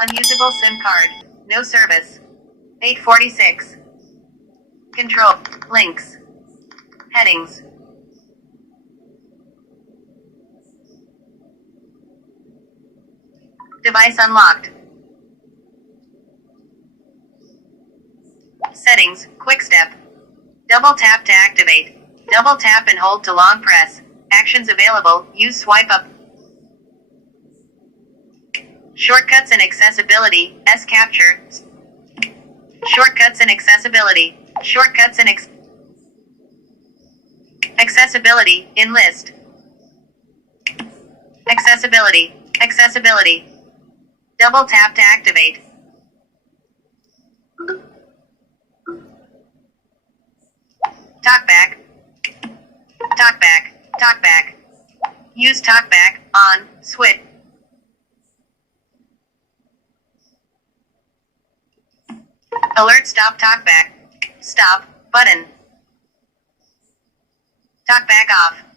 Unusable SIM card. No service. 846. Control. Links. Headings. Device unlocked. Settings. Quick step. Double tap to activate. Double tap and hold to long press. Actions available. Use swipe up. Shortcuts and accessibility. S capture. Shortcuts and accessibility. Shortcuts and accessibility. In list. Accessibility. Accessibility. Double tap to activate. TalkBack. TalkBack. TalkBack. Use TalkBack. On. Switch. Alert stop TalkBack. Stop. Button. TalkBack off.